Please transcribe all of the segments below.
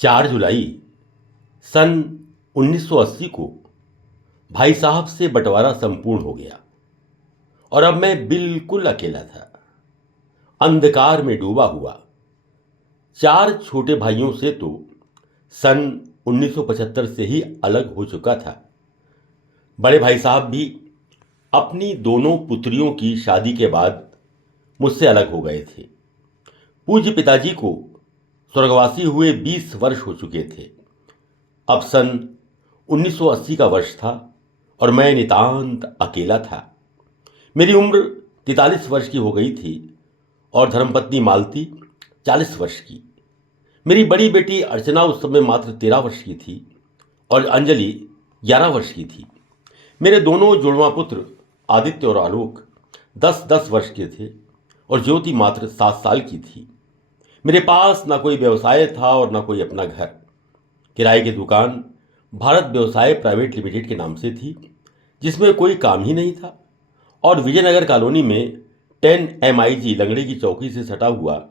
4 जुलाई सन 1980 को भाई साहब से बंटवारा संपूर्ण हो गया और अब मैं बिल्कुल अकेला था, अंधकार में डूबा हुआ। 4 छोटे भाइयों से तो सन 1975 से ही अलग हो चुका था। बड़े भाई साहब भी अपनी दोनों पुत्रियों की शादी के बाद मुझसे अलग हो गए थे। पूज्य पिताजी को स्वर्गवासी हुए 20 वर्ष हो चुके थे। अब सन 1980 का वर्ष था और मैं नितांत अकेला था। मेरी उम्र 43 वर्ष की हो गई थी और धर्मपत्नी मालती 40 वर्ष की। मेरी बड़ी बेटी अर्चना उस समय मात्र 13 वर्ष की थी और अंजलि 11 वर्ष की थी। मेरे दोनों जुड़वा पुत्र आदित्य और आलोक 10-10 वर्ष के थे और ज्योति मात्र 7 साल की थी। मेरे पास ना कोई व्यवसाय था और ना कोई अपना घर। किराए की दुकान भारत व्यवसाय प्राइवेट लिमिटेड के नाम से थी, जिसमें कोई काम ही नहीं था और विजयनगर कॉलोनी में 10 MIG लंगड़े की चौकी से सटा हुआ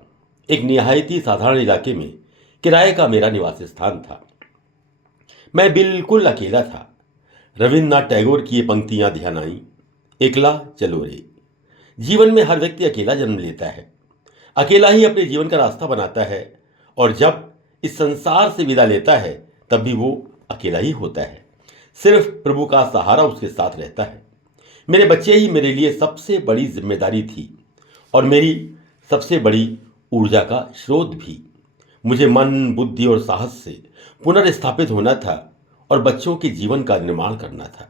एक निहायती साधारण इलाके में किराए का मेरा निवास स्थान था। मैं बिल्कुल अकेला था। रविन्द्रनाथ टैगोर की ये पंक्तियां ध्यान आई, एकला चलो रे। जीवन में हर व्यक्ति अकेला जन्म लेता है, अकेला ही अपने जीवन का रास्ता बनाता है और जब इस संसार से विदा लेता है तब भी वो अकेला ही होता है। सिर्फ प्रभु का सहारा उसके साथ रहता है। मेरे बच्चे ही मेरे लिए सबसे बड़ी जिम्मेदारी थी और मेरी सबसे बड़ी ऊर्जा का स्रोत भी। मुझे मन, बुद्धि और साहस से पुनर्स्थापित होना था और बच्चों के जीवन का निर्माण करना था।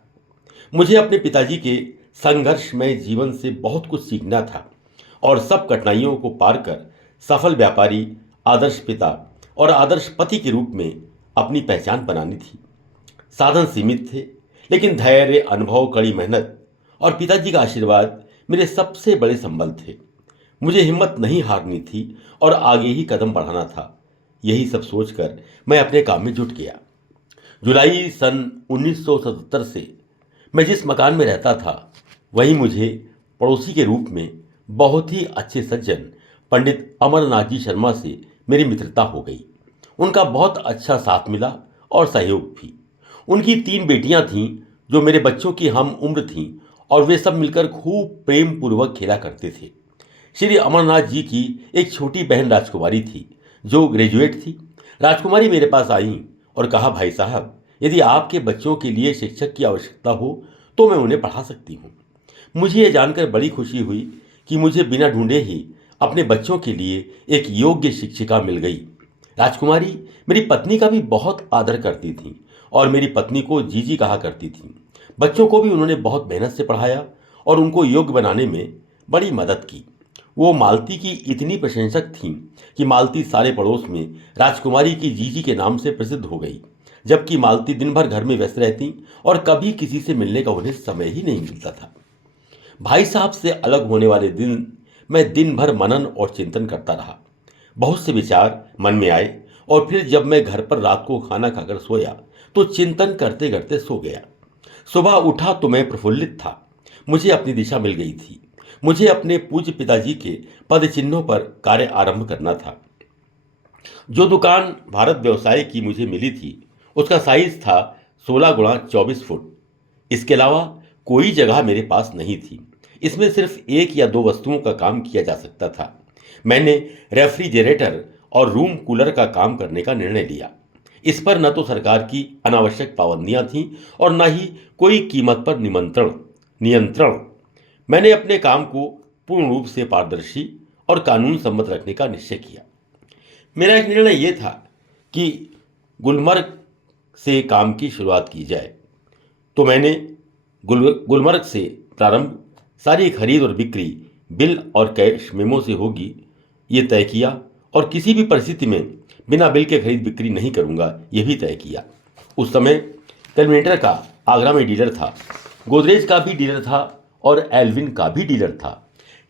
मुझे अपने पिताजी के संघर्षमय जीवन से बहुत कुछ सीखना था और सब कठिनाइयों को पार कर सफल व्यापारी, आदर्श पिता और आदर्श पति के रूप में अपनी पहचान बनानी थी। साधन सीमित थे, लेकिन धैर्य, अनुभव, कड़ी मेहनत और पिताजी का आशीर्वाद मेरे सबसे बड़े संबल थे। मुझे हिम्मत नहीं हारनी थी और आगे ही कदम बढ़ाना था। यही सब सोचकर मैं अपने काम में जुट गया। जुलाई सन 1977 से मैं जिस मकान में रहता था वहीं मुझे पड़ोसी के रूप में बहुत ही अच्छे सज्जन पंडित अमरनाथ जी शर्मा से मेरी मित्रता हो गई। उनका बहुत अच्छा साथ मिला और सहयोग भी। उनकी 3 बेटियां थीं जो मेरे बच्चों की हम उम्र थीं और वे सब मिलकर खूब प्रेम पूर्वक खेला करते थे। श्री अमरनाथ जी की एक छोटी बहन राजकुमारी थी जो ग्रेजुएट थी। राजकुमारी मेरे पास आई और कहा, भाई साहब, यदि आपके बच्चों के लिए शिक्षक की आवश्यकता हो तो मैं उन्हें पढ़ा सकती हूँ। मुझे ये जानकर बड़ी खुशी हुई कि मुझे बिना ढूंढे ही अपने बच्चों के लिए एक योग्य शिक्षिका मिल गई। राजकुमारी मेरी पत्नी का भी बहुत आदर करती थी और मेरी पत्नी को जीजी कहा करती थी। बच्चों को भी उन्होंने बहुत मेहनत से पढ़ाया और उनको योग्य बनाने में बड़ी मदद की। वो मालती की इतनी प्रशंसक थीं कि मालती सारे पड़ोस में राजकुमारी की जीजी के नाम से प्रसिद्ध हो गई, जबकि मालती दिन भर घर में व्यस्त रहती और कभी किसी से मिलने का उन्हें समय ही नहीं मिलता था। भाई साहब से अलग होने वाले दिन मैं दिन भर मनन और चिंतन करता रहा। बहुत से विचार मन में आए और फिर जब मैं घर पर रात को खाना खाकर सोया तो चिंतन करते करते सो गया। सुबह उठा तो मैं प्रफुल्लित था। मुझे अपनी दिशा मिल गई थी। मुझे अपने पूज्य पिताजी के पद चिन्हों पर कार्य आरंभ करना था। जो दुकान भारत व्यवसाय की मुझे मिली थी उसका साइज था 16x24 फुट। इसके अलावा कोई जगह मेरे पास नहीं थी। इसमें सिर्फ 1 या 2 वस्तुओं का काम किया जा सकता था। मैंने रेफ्रिजरेटर और रूम कूलर का काम करने का निर्णय लिया। इस पर न तो सरकार की अनावश्यक पाबंदियां थीं और न ही कोई कीमत पर नियंत्रण। मैंने अपने काम को पूर्ण रूप से पारदर्शी और कानून सम्मत रखने का निश्चय किया। मेरा एक निर्णय यह था कि गुलमर्ग से काम की शुरुआत की जाए, तो मैंने गुलमर्ग से प्रारंभ। सारी खरीद और बिक्री बिल और कैश मेमो से होगी ये तय किया और किसी भी परिस्थिति में बिना बिल के खरीद बिक्री नहीं करूंगा ये भी तय किया। उस समय कैलकुलेटर का आगरा में डीलर था, गोदरेज का भी डीलर था और एल्विन का भी डीलर था।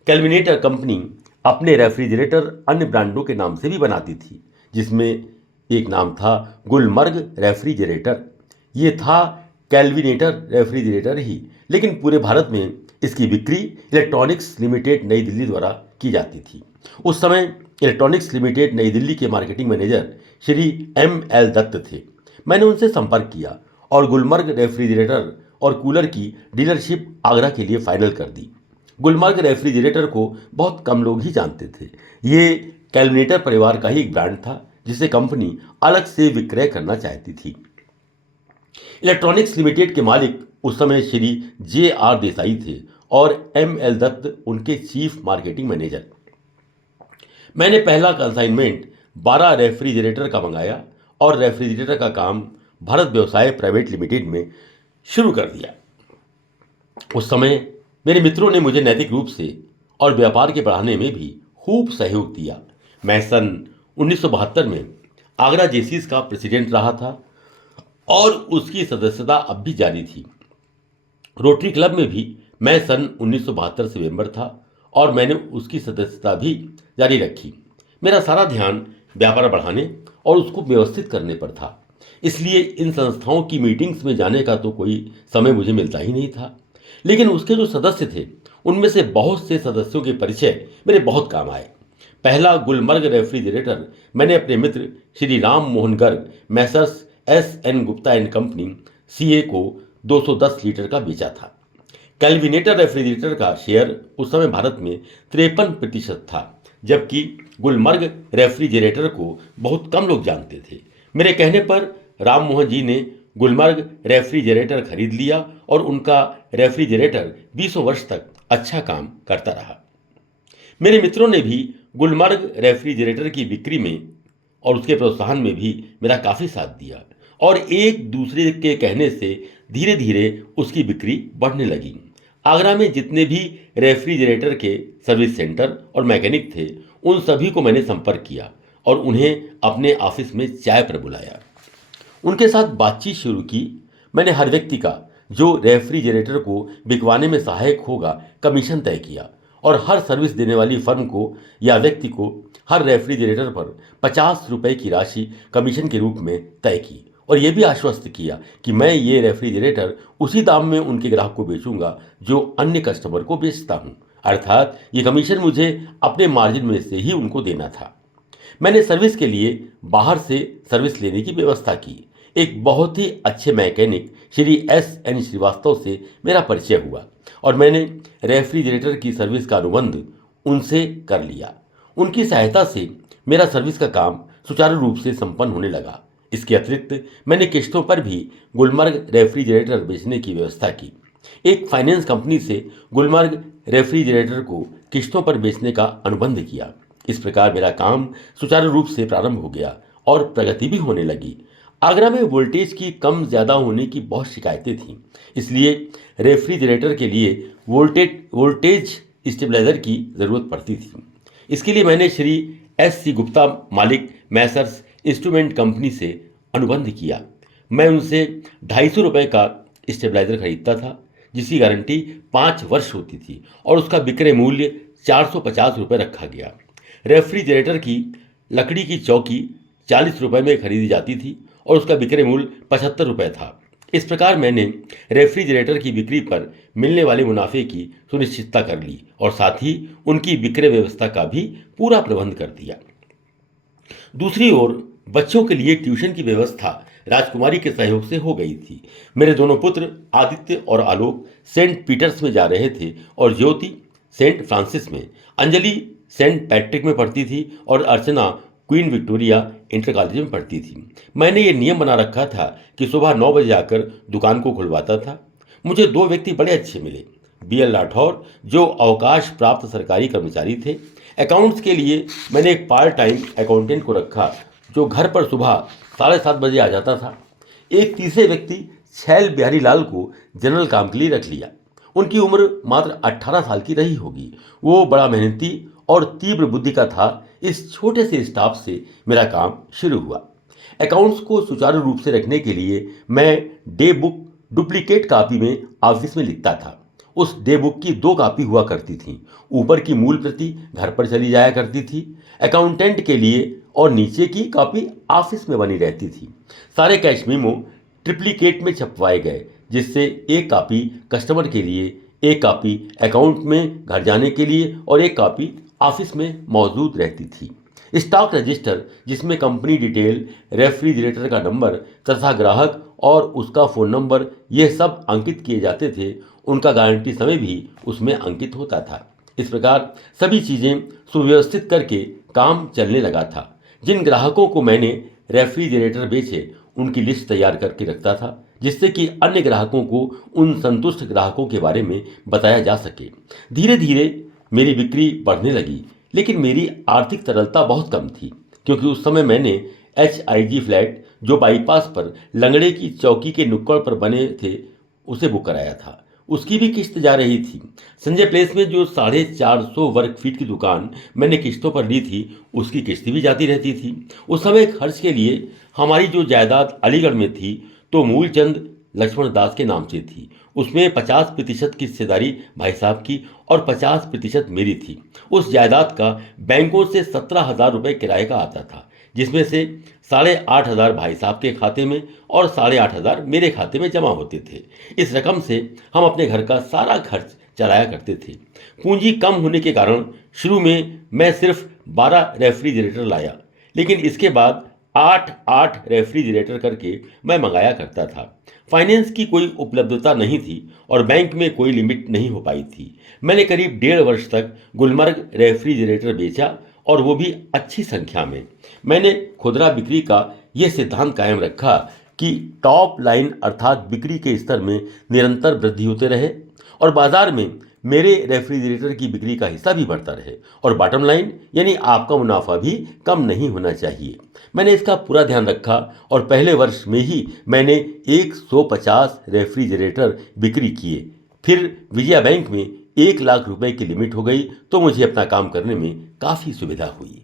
कैलकुलेटर कंपनी अपने रेफ्रिजरेटर अन्य ब्रांडों के नाम से भी बनाती थी, जिसमें एक नाम था गुलमर्ग रेफ्रिजरेटर। ये था कैलविनेटर रेफ्रिजरेटर ही, लेकिन पूरे भारत में इसकी बिक्री इलेक्ट्रॉनिक्स लिमिटेड नई दिल्ली द्वारा की जाती थी। उस समय इलेक्ट्रॉनिक्स लिमिटेड नई दिल्ली के marketing manager Shri M.L. Dutt थे। मैंने उनसे संपर्क किया और गुलमर्ग रेफ्रिजरेटर और कूलर की डीलरशिप आगरा के लिए फाइनल कर दी। गुलमर्ग रेफ्रिजरेटर को बहुत कम लोग ही जानते थे। ये कैलविनेटर परिवार का ही एक ब्रांड था जिसे कंपनी अलग से विक्रय करना चाहती थी। इलेक्ट्रॉनिक्स लिमिटेड के मालिक उस समय श्री J.R. देसाई थे और M.L. दत्त उनके चीफ मार्केटिंग मैनेजर। मैंने पहला कंसाइनमेंट 12 रेफ्रिजरेटर का मंगाया और रेफ्रिजरेटर का काम भारत व्यवसाय प्राइवेट लिमिटेड में शुरू कर दिया। उस समय मेरे मित्रों ने मुझे नैतिक रूप से और व्यापार के बढ़ाने में भी खूब सहयोग दिया। मैं सन 1972 में आगरा जेसीज का प्रेसिडेंट रहा था और उसकी सदस्यता अब भी जारी थी। रोटरी क्लब में भी मैं सन 1972 से मेंबर था और मैंने उसकी सदस्यता भी जारी रखी। मेरा सारा ध्यान व्यापार बढ़ाने और उसको व्यवस्थित करने पर था, इसलिए इन संस्थाओं की मीटिंग्स में जाने का तो कोई समय मुझे मिलता ही नहीं था। लेकिन उसके जो सदस्य थे उनमें से बहुत से सदस्यों के परिचय मेरे बहुत काम आए। पहला गुलमर्ग रेफ्रिजरेटर मैंने अपने मित्र Shri Ram Mohan Garg messrs S.N. Gupta and company CA को 210 लीटर का बेचा था। कैलविनेटर रेफ्रिजरेटर का शेयर उस समय भारत में 53% था, जबकि गुलमर्ग रेफ्रिजरेटर को बहुत कम लोग जानते थे। मेरे कहने पर राम मोहन जी ने गुलमर्ग रेफ्रिजरेटर खरीद लिया और उनका रेफ्रिजरेटर 20 वर्ष तक अच्छा काम करता रहा। मेरे मित्रों ने भी गुलमर्ग रेफ्रिजरेटर की बिक्री में और उसके प्रोत्साहन में भी मेरा काफ़ी साथ दिया और एक दूसरे के कहने से धीरे धीरे उसकी बिक्री बढ़ने लगी। आगरा में जितने भी रेफ्रिजरेटर के सर्विस सेंटर और मैकेनिक थे उन सभी को मैंने संपर्क किया और उन्हें अपने ऑफिस में चाय पर बुलाया। उनके साथ बातचीत शुरू की। मैंने हर व्यक्ति का जो रेफ्रिजरेटर को बिकवाने में सहायक होगा कमीशन तय किया और हर सर्विस देने वाली फर्म को या व्यक्ति को हर रेफ्रिजरेटर पर 50 रुपये की राशि कमीशन के रूप में तय की और यह भी आश्वस्त किया कि मैं ये रेफ्रिजरेटर उसी दाम में उनके ग्राहक को बेचूंगा जो अन्य कस्टमर को बेचता हूं, अर्थात ये कमीशन मुझे अपने मार्जिन में से ही उनको देना था। मैंने सर्विस के लिए बाहर से सर्विस लेने की व्यवस्था की। एक बहुत ही अच्छे मैकेनिक श्री S.N. श्रीवास्तव से मेरा परिचय हुआ और मैंने रेफ्रिजरेटर की सर्विस का अनुबंध उनसे कर लिया। उनकी सहायता से मेरा सर्विस का काम सुचारू रूप से संपन्न होने लगा। इसके अतिरिक्त मैंने किस्तों पर भी गुलमर्ग रेफ्रिजरेटर बेचने की व्यवस्था की। एक फाइनेंस कंपनी से गुलमर्ग रेफ्रिजरेटर को किस्तों पर बेचने का अनुबंध किया। इस प्रकार मेरा काम सुचारू रूप से प्रारंभ हो गया और प्रगति भी होने लगी। आगरा में वोल्टेज की कम ज़्यादा होने की बहुत शिकायतें थीं, इसलिए रेफ्रिजरेटर के लिए वोल्टेज स्टेबलाइजर की ज़रूरत पड़ती थी। इसके लिए मैंने श्री S.C. गुप्ता मालिक मैसर्स इंस्ट्रूमेंट कंपनी से अनुबंध किया। मैं उनसे 250 रुपये का स्टेबलाइजर खरीदता था जिसकी गारंटी 5 वर्ष होती थी और उसका विक्रय मूल्य 450 रुपये रखा गया। रेफ्रिजरेटर की लकड़ी की चौकी 40 रुपये में खरीदी जाती थी और उसका विक्रय मूल्य 75 रुपये था। इस प्रकार मैंने रेफ्रिजरेटर की बिक्री पर मिलने वाले मुनाफे की सुनिश्चितता कर ली और साथ ही उनकी विक्रय व्यवस्था का भी पूरा प्रबंध कर दिया। दूसरी ओर बच्चों के लिए ट्यूशन की व्यवस्था राजकुमारी के सहयोग से हो गई थी। मेरे दोनों पुत्र आदित्य और आलोक सेंट पीटर्स में जा रहे थे और ज्योति सेंट फ्रांसिस में, अंजलि सेंट पैट्रिक में पढ़ती थी और अर्चना क्वीन विक्टोरिया इंटर कॉलेज में पढ़ती थी। मैंने ये नियम बना रखा था कि सुबह 9 बजे आकर दुकान को खुलवाता था। मुझे 2 व्यक्ति बड़े अच्छे मिले। B.L. राठौर जो अवकाश प्राप्त सरकारी कर्मचारी थे। अकाउंट्स के लिए मैंने एक पार्ट टाइम अकाउंटेंट को रखा जो घर पर सुबह 7:30 बजे आ जाता था। एक तीसरे व्यक्ति छैल बिहारी लाल को जनरल काम के लिए रख लिया। उनकी उम्र मात्र 18 साल की रही होगी। वो बड़ा मेहनती और तीव्र बुद्धि का था। इस छोटे से स्टाफ से मेरा काम शुरू हुआ। अकाउंट्स को सुचारू रूप से रखने के लिए मैं डे बुक डुप्लीकेट कॉपी में ऑफिस में लिखता था। उस डे बुक की 2 कॉपी हुआ करती थी। ऊपर की मूल प्रति घर पर चली जाया करती थी अकाउंटेंट के लिए और नीचे की कॉपी ऑफिस में बनी रहती थी। सारे कैश मेमो ट्रिप्लीकेट में छपवाए गए, जिससे एक कॉपी कस्टमर के लिए, एक कॉपी अकाउंट में घर जाने के लिए और एक कॉपी ऑफिस में मौजूद रहती थी। स्टॉक रजिस्टर, जिसमें कंपनी डिटेल, रेफ्रिजरेटर का नंबर तथा ग्राहक और उसका फ़ोन नंबर, ये सब अंकित किए जाते थे। उनका गारंटी समय भी उसमें अंकित होता था। इस प्रकार सभी चीज़ें सुव्यवस्थित करके काम चलने लगा था। जिन ग्राहकों को मैंने रेफ्रिजरेटर बेचे, उनकी लिस्ट तैयार करके रखता था, जिससे कि अन्य ग्राहकों को उन संतुष्ट ग्राहकों के बारे में बताया जा सके। धीरे धीरे मेरी बिक्री बढ़ने लगी, लेकिन मेरी आर्थिक तरलता बहुत कम थी, क्योंकि उस समय मैंने HIG फ्लैट, जो बाईपास पर लंगड़े की चौकी के नुक्कड़ पर बने थे, उसे बुक कराया था। उसकी भी किस्त जा रही थी। संजय प्लेस में जो 450 वर्ग फीट की दुकान मैंने किस्तों पर ली थी, उसकी किस्त भी जाती रहती थी। उस समय खर्च के लिए हमारी जो जायदाद अलीगढ़ में थी, तो मूलचंद लक्ष्मण दास के नाम से थी। उसमें 50% की हिस्सेदारी भाई साहब की और 50% मेरी थी। उस जायदाद का बैंकों से 17,000 रुपये किराए का आता था, जिसमें से 8,500 भाई साहब के खाते में और 8,500 मेरे खाते में जमा होते थे। इस रकम से हम अपने घर का सारा खर्च चलाया करते थे। पूंजी कम होने के कारण शुरू में मैं सिर्फ 12 रेफ्रिजरेटर लाया, लेकिन इसके बाद 8-8 रेफ्रिजरेटर करके मैं मंगाया करता था। फाइनेंस की कोई उपलब्धता नहीं थी और बैंक में कोई लिमिट नहीं हो पाई थी। मैंने करीब 1.5 वर्ष तक गुलमर्ग रेफ्रिजरेटर बेचा, और वो भी अच्छी संख्या में। मैंने खुदरा बिक्री का यह सिद्धांत कायम रखा कि टॉप लाइन अर्थात बिक्री के स्तर में निरंतर वृद्धि होते रहे और बाजार में मेरे रेफ्रिजरेटर की बिक्री का हिस्सा भी बढ़ता रहे, और बॉटम लाइन यानी आपका मुनाफा भी कम नहीं होना चाहिए। मैंने इसका पूरा ध्यान रखा और पहले वर्ष में ही मैंने 150 रेफ्रिजरेटर बिक्री किए। फिर विजया बैंक में 1 लाख रुपए की लिमिट हो गई, तो मुझे अपना काम करने में काफ़ी सुविधा हुई।